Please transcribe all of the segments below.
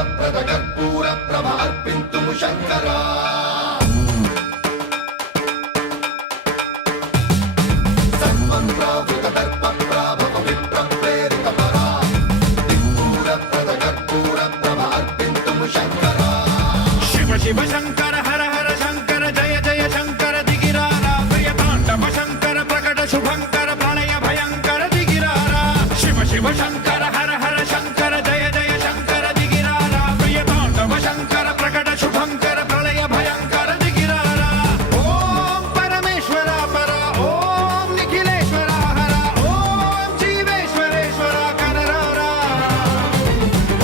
కర్పూర కర్పూర ప్రభ అర్పింతుము శంకరా సర్వం ప్రావృత దర్ప ప్రాభవ విప్ర ప్రేరిత పరా దిక్పూర ప్రద కర్పూర ప్రభ అర్పింతుము శంకరా శివ శివ శంకర హర హర శంకర జయ జయ శంకర దిగిరారా ప్రియ తాండవ శంకర ప్రకట శుభంకర ప్రళయ భయంకర దిగిరారా శివ శివ శంకర హర హర శంకర జయ జయ శంకర దిగిరారా ప్రియ తాండవ శంకర ప్రకట శుభంకర ప్రళయ భయంకర దిగిరారా ఓం పరమేశ్వర పర ఓం నిఖిలేశ్వర హర ఓం జీవేశ్వరేశ్వర కనరారా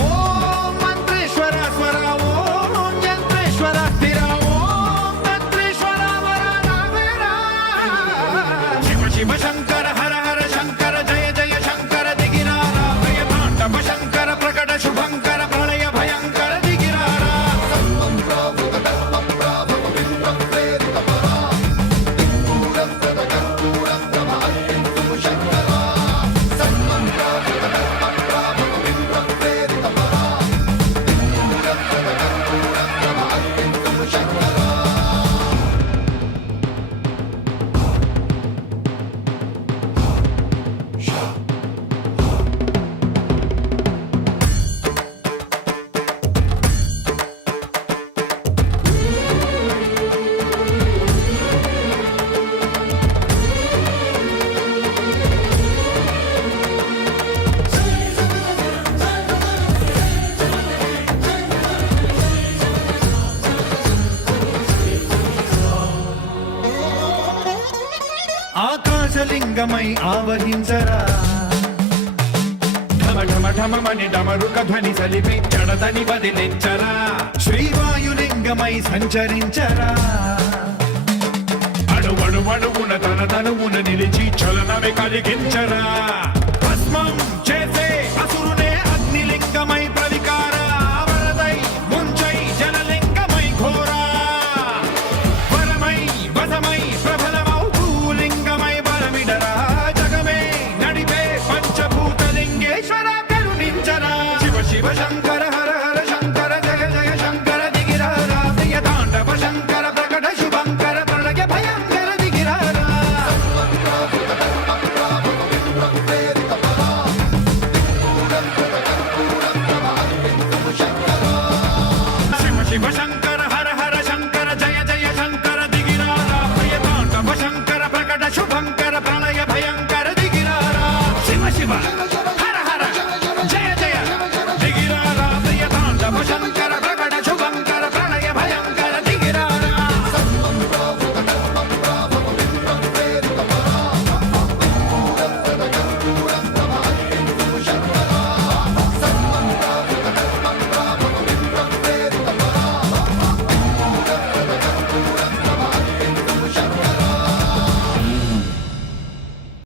ఓం మంత్రేశ్వర స్వర ఓం యంత్రేశ్వర స్థిర ఓం తంత్రేశ్వర వర నావేరా శివ శివ శంకర హర హర శంకర జయ జయ శంకర దిగిరారా ప్రియ తాండవ శంకర ప్రకట శుభంకర ప్రళయ భయంకర దిగిరారా సర్వం ప్రావృత దర్ప ప్రాభవ విప్ర ప్రేరిత పరా దిక్పూర ప్రద కర్పూర ప్రభ అర్పింతుము శంకరా సర్వం ప్రావృత దర్ప ప్రాభవ విప్ర ప్రేరిత పరా దిక్పూర ప్రద కర్పూర ప్రభ అర్పింతుము శంకరా ఆకాశలింగమై ఆవహించరా ఢమ ఢమ ఢమమని డమరుక ధ్వని సలిపి జడదని వదిలించరా శ్రీవాయులింగమై సంచరించరా అణువణువున తన తనువున నిలిచి చలనమే కలిగించరా భస్మం చేసే అసురునే అగ్నిలింగమై ప్రవికార వరదై ముంచై జలలింగమై ఘోరా వరమై వసమై ప్రబలమౌ భూలింగమై బలమిడరా జగమే నడిపే పంచభూతలింగేశ్వర కరుణించరా శివ శివ శంకర హర హర శంకర జయ జయ శంకర దిగిరారా ప్రియ తాండవ శంకర ప్రకట శుభంకర ప్రళయ భయంకర దిగిరారా సర్వం ప్రావృత దర్ప ప్రాభవ విప్ర ప్రేరిత పరా దిక్పూర ప్రద కర్పూర ప్రభ అర్పింతుము శంకరా శివ శివ శంకర